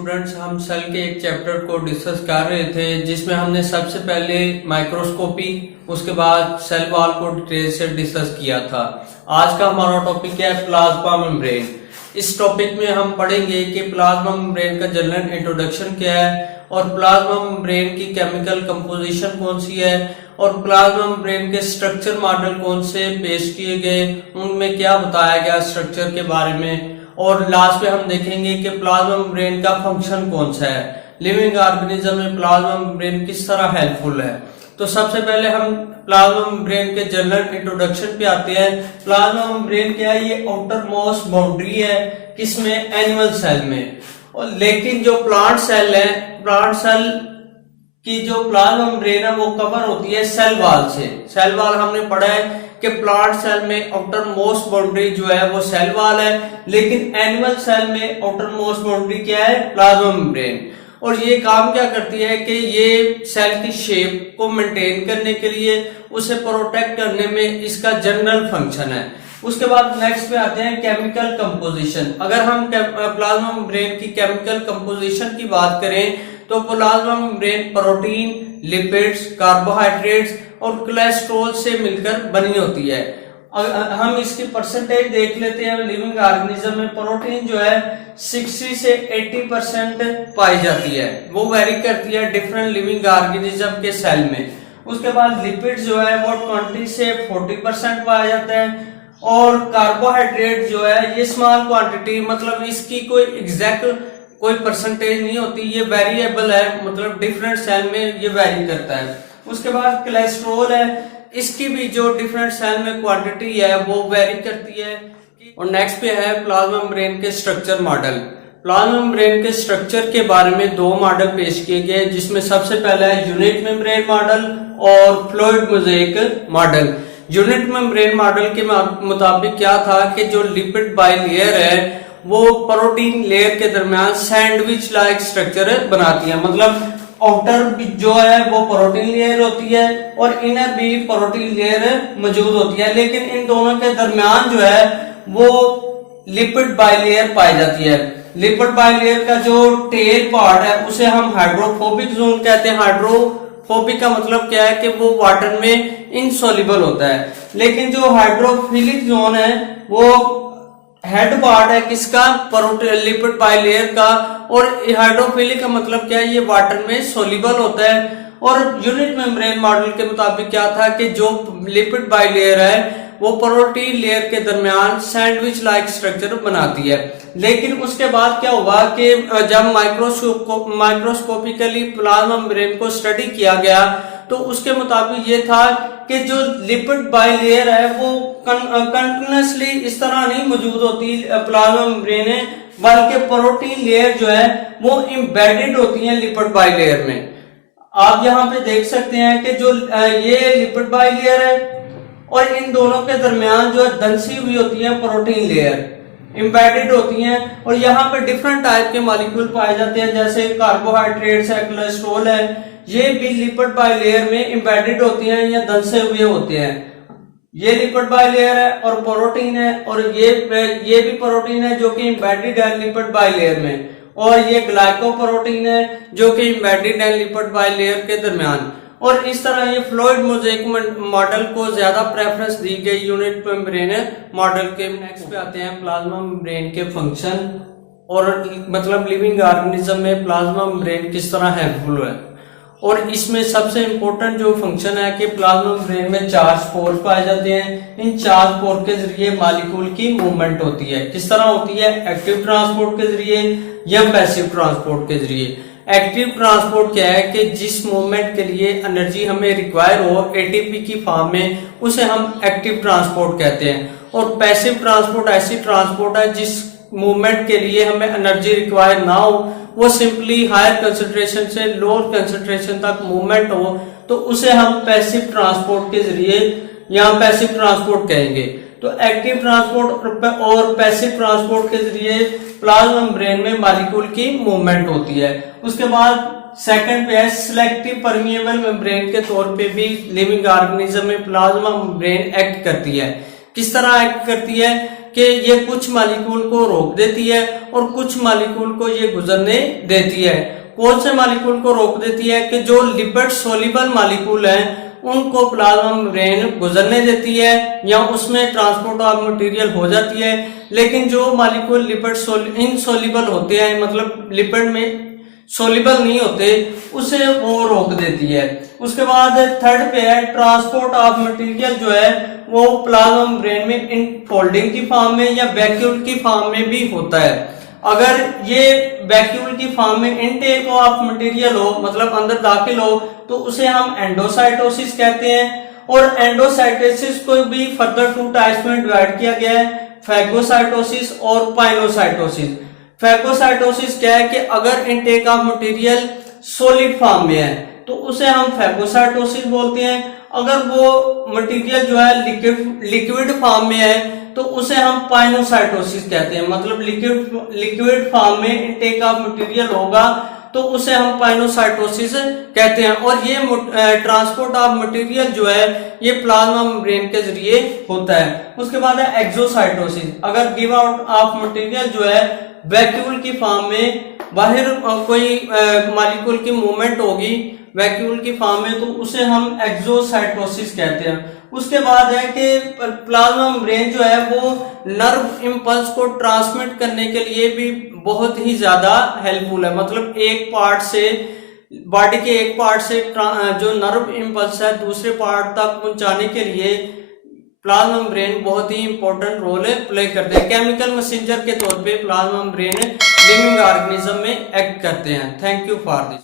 Students, हम cell के एक चैप्टर को डिस्कस कर रहे थे जिसमें हमने सबसे पहले माइक्रोस्कोपी, उसके बाद सेल वॉल को डिटेल से डिस्कस किया था। आज का हमारा टॉपिक है प्लाज्मा मेम्ब्रेन। इस टॉपिक में हम पढ़ेंगे कि प्लाज्मा मेम्ब्रेन का जनरल इंट्रोडक्शन क्या है और प्लाज्मा मेम्ब्रेन की केमिकल कंपोजिशन कौन सी है और प्लाज्मा मेम्ब्रेन के स्ट्रक्चर मॉडल कौन से पेश किए गए, उनमें क्या बताया गया स्ट्रक्चर के बारे में, और लास्ट में हम देखेंगे कि प्लाज्मा मेम्ब्रेन का फंक्शन कौन सा है, लिविंग ऑर्गेनिज्म में प्लाज्मा मेम्ब्रेन किस तरह हेल्पफुल है। तो सबसे पहले हम प्लाज्मा मेम्ब्रेन के जनरल इंट्रोडक्शन पे आते हैं। प्लाज्मा मेम्ब्रेन क्या है? ये आउटर मोस्ट बाउंड्री है किसमें? एनिमल सेल में। और लेकिन जो प्लांट सेल है, प्लांट सेल की जो प्लाज्मा मेम्ब्रेन है वो कवर होती है सेल वॉल से। सेल वॉल हमने पढ़ा है कि प्लांट सेल में आउटर मोस्ट बाउंड्री जो है वो सेल वॉल है, लेकिन एनिमल सेल में आउटर मोस्ट बाउंड्री क्या है? Plasma membrane. और ये काम क्या करती है कि ये सेल की शेप को मेंटेन करने के लिए, उसे प्रोटेक्ट करने में इसका जनरल फंक्शन है। उसके बाद नेक्स्ट पे आते हैं केमिकल कंपोजिशन। अगर हम प्लाज्मा मेम्ब्रेन की केमिकल कंपोजिशन की बात करें तो plasma membrane protein, lipids, carbohydrates और कोलेस्ट्रॉल से मिलकर बनी होती है। हम इसकी परसेंटेज देख लेते हैं। लिविंग ऑर्गेनिज्म में प्रोटीन जो है 60 से 80% पाई जाती है, वो वेरी करती है डिफरेंट लिविंग ऑर्गेनिज्म के सेल में। उसके बाद लिपिड्स जो है वो 20 से 40% पाया जाता है, और कार्बोहाइड्रेट जो है ये स्मॉल क्वांटिटी, मतलब इसकी कोई एग्जैक्ट कोई परसेंटेज नहीं होती, ये वेरिएबल है, मतलब डिफरेंट सेल में ये वेरी करता है। उसके बाद कोलेस्ट्रॉल है, इसकी भी जो डिफरेंट सेल में क्वांटिटी है वो वेरी करती है। और नेक्स्ट पे है प्लाज्मा मेम्ब्रेन के स्ट्रक्चर मॉडल। प्लाज्मा मेम्ब्रेन के स्ट्रक्चर के बारे में दो मॉडल पेश किए गए, जिसमें सबसे पहला है यूनिट मेम्ब्रेन मॉडल और fluid mosaic model. Unit membrane model के मुताबिक क्या था कि जो लिपिड बाइलेयर है वो प्रोटीन लेयर के दरमियान सैंडविच लाइक स्ट्रक्चर बनाती है, मतलब आउटर जो है वो प्रोटीन लेयर होती है और इनर भी प्रोटीन लेयर मौजूद होती है, लेकिन इन दोनों के दरमियान जो है वो लिपिड बाइलेयर पाई जाती है। लिपिड बाइलेयर का जो टेल पार्ट है उसे हम हाइड्रोफोबिक जोन कहते हैं। हाइड्रोफोबिक का मतलब क्या है कि वो वाटर में इनसॉल्युबल होता है, लेकिन जो हाइड्रोफिलिक जोन है वो हेड पार्ट है किसका? लिपिड बाइलेयर का। और हाइड्रोफिलिक का मतलब क्या है? ये वाटर में सोल्यूबल होता है। और यूनिट मेम्ब्रेन मॉडल के मुताबिक क्या था कि जो लिपिड बाइलेयर है वो प्रोटीन लेयर के दरमियान सैंडविच लाइक स्ट्रक्चर बनाती है। लेकिन उसके बाद क्या हुआ कि जब माइक्रोस्कोपिकली प्लाज्मा मेम्ब्रेन को स्टडी किया गया तो उसके मुताबिक ये था कि जो लिपिड बाइलेयर है वो कंटिन्यूअसली इस तरह नहीं मौजूद होती प्लाज्मा मेम्ब्रेन है, बल्कि प्रोटीन लेयर जो है वो एम्बेडेड होती है लिपिड बाइलेयर में। आप यहाँ पे देख सकते हैं कि जो ये लिपिड बाइलेयर है और इन दोनों के दरमियान जो धंसी हुई होती है प्रोटीन लेयर एम्बेडेड होती हैं, और यहाँ पे डिफरेंट टाइप के मॉलिक्यूल पाए जाते हैं, जैसे कार्बोहाइड्रेट्स है, कोलेस्ट्रॉल है, ये भी लिपिड बाइलेयर में एम्बेडेड होती हैं या धंसे हुए होते हैं। ये लिपिड बाइलेयर है और प्रोटीन है, और ये भी प्रोटीन है जो कि एम्बेडेड है लिपिड बाइलेयर में, और ये ग्लाइकोप्रोटीन है जो कि एम्बेडेड है लिपिड बाइलेयर के दरमियान। और इस तरह ये फ्लूइड मोज़ेक मॉडल को ज्यादा प्रेफरेंस दी गई यूनिट मेम्ब्रेन मॉडल के। नेक्स्ट पे आते हैं प्लाज्मा मेम्ब्रेन के फंक्शन, और मतलब लिविंग ऑर्गेनिज्म में प्लाज्मा मेम्ब्रेन किस तरह हेल्पफुल है। और इसमें सबसे इंपॉर्टेंट जो फंक्शन है कि प्लाज्मा मेम्ब्रेन में चार्ज पोर्स पाए जाते हैं। इन चार्ज पोर्स के जरिए मॉलिक्यूल की मूवमेंट होती है। किस तरह होती है? एक्टिव ट्रांसपोर्ट के जरिए या पैसिव ट्रांसपोर्ट के जरिए। एक्टिव ट्रांसपोर्ट क्या है कि जिस मूवमेंट के लिए एनर्जी हमें रिक्वायर हो एटीपी की फॉर्म में, उसे हम एक्टिव ट्रांसपोर्ट कहते हैं। और पैसिव ट्रांसपोर्ट ऐसी ट्रांसपोर्ट है जिस मूवमेंट के लिए हमें एनर्जी रिक्वायर ना हो, वो सिंपली हायर कंसंट्रेशन से लोअर कंसंट्रेशन तक मूवमेंट हो, तो उसे हम पैसिव ट्रांसपोर्ट के जरिए या पैसिव ट्रांसपोर्ट कहेंगे। तो एक्टिव ट्रांसपोर्ट और पैसिव ट्रांसपोर्ट के जरिए प्लाज्मा मेम्ब्रेन में मॉलिक्यूल की मूवमेंट होती है। उसके बाद सेकंड पे है सिलेक्टिव परमिएबल मेम्ब्रेन के तौर पे भी लिविंग ऑर्गेनिज्म में प्लाज्मा मेम्ब्रेन एक्ट करती है। किस तरह एक्ट करती है कि ये कुछ मालिक्यूल को रोक देती है और कुछ मालिक्यूल को ये गुजरने देती है। कौन से मालिक्यूल को रोक देती है कि जो लिपिड सोल्यूबल मालिक्यूल हैं उनको प्लाज्मा मेम्ब्रेन गुजरने देती है या उसमें ट्रांसपोर्ट ऑफ मटेरियल हो जाती है, लेकिन जो मालिक्यूल लिपिड इनसोल्यूबल होते हैं, मतलब लिपिड में सोल्यूबल नहीं होते, उसे वो रोक देती है। उसके बाद थर्ड पे है ट्रांसपोर्ट ऑफ मटेरियल, जो है वो प्लाज्मा मेम्ब्रेन में इनफोल्डिंग की फॉर्म में या वैक्यूल की फॉर्म में भी होता है। अगर ये वैक्यूल की फॉर्म में इनटेक ऑफ मटेरियल हो, मतलब अंदर दाखिल हो, तो उसे हम एंडोसाइटोसिस कहते हैं। और एंडोसाइटोसिस को भी फर्दर 2 टाइप्स में डिवाइड किया गया है, फैगोसाइटोसिस और पाइनोसाइटोसिस। फैगोसाइटोसिस क्या है कि अगर intake of material solid form में है तो उसे हम फैगोसाइटोसिस बोलते हैं। अगर वो मटेरियल जो है लिक्विड फॉर्म में है तो उसे हम पाइनोसाइटोसिस कहते हैं, मतलब लिक्विड फॉर्म में इनटेक ऑफ मटेरियल होगा तो उसे हम पाइनोसाइटोसिस कहते हैं। और ये ट्रांसपोर्ट ऑफ मटेरियल जो है ये प्लाज्मा मेम्ब्रेन के जरिए होता है। उसके बाद है एक्सोसाइटोसिस। अगर गिव आउट ऑफ मटेरियल जो है वैक्यूल की फॉर्म में बाहर कोई मॉलिक्यूल की मूवमेंट होगी वैक्यूल की फॉर्म में, तो उसे हम एक्सोसाइटोसिस कहते हैं। उसके बाद है कि प्लाज्मा मेम्ब्रेन जो है वो नर्व इंपल्स को ट्रांसमिट करने के लिए भी बहुत ही ज्यादा हेल्पफुल है, मतलब एक पार्ट से बॉडी के एक पार्ट से जो नर्व इंपल्स है दूसरे पार्ट तक पहुंचाने के लिए प्लाज्मा मेम्ब्रेन बहुत ही इंपॉर्टेंट रोल प्ले करते हैं। केमिकल मैसेंजर के तौर पे प्लाज्मा मेम्ब्रेन लिविंग ऑर्गेनिज्म में एक्ट करते हैं। Thank you for this.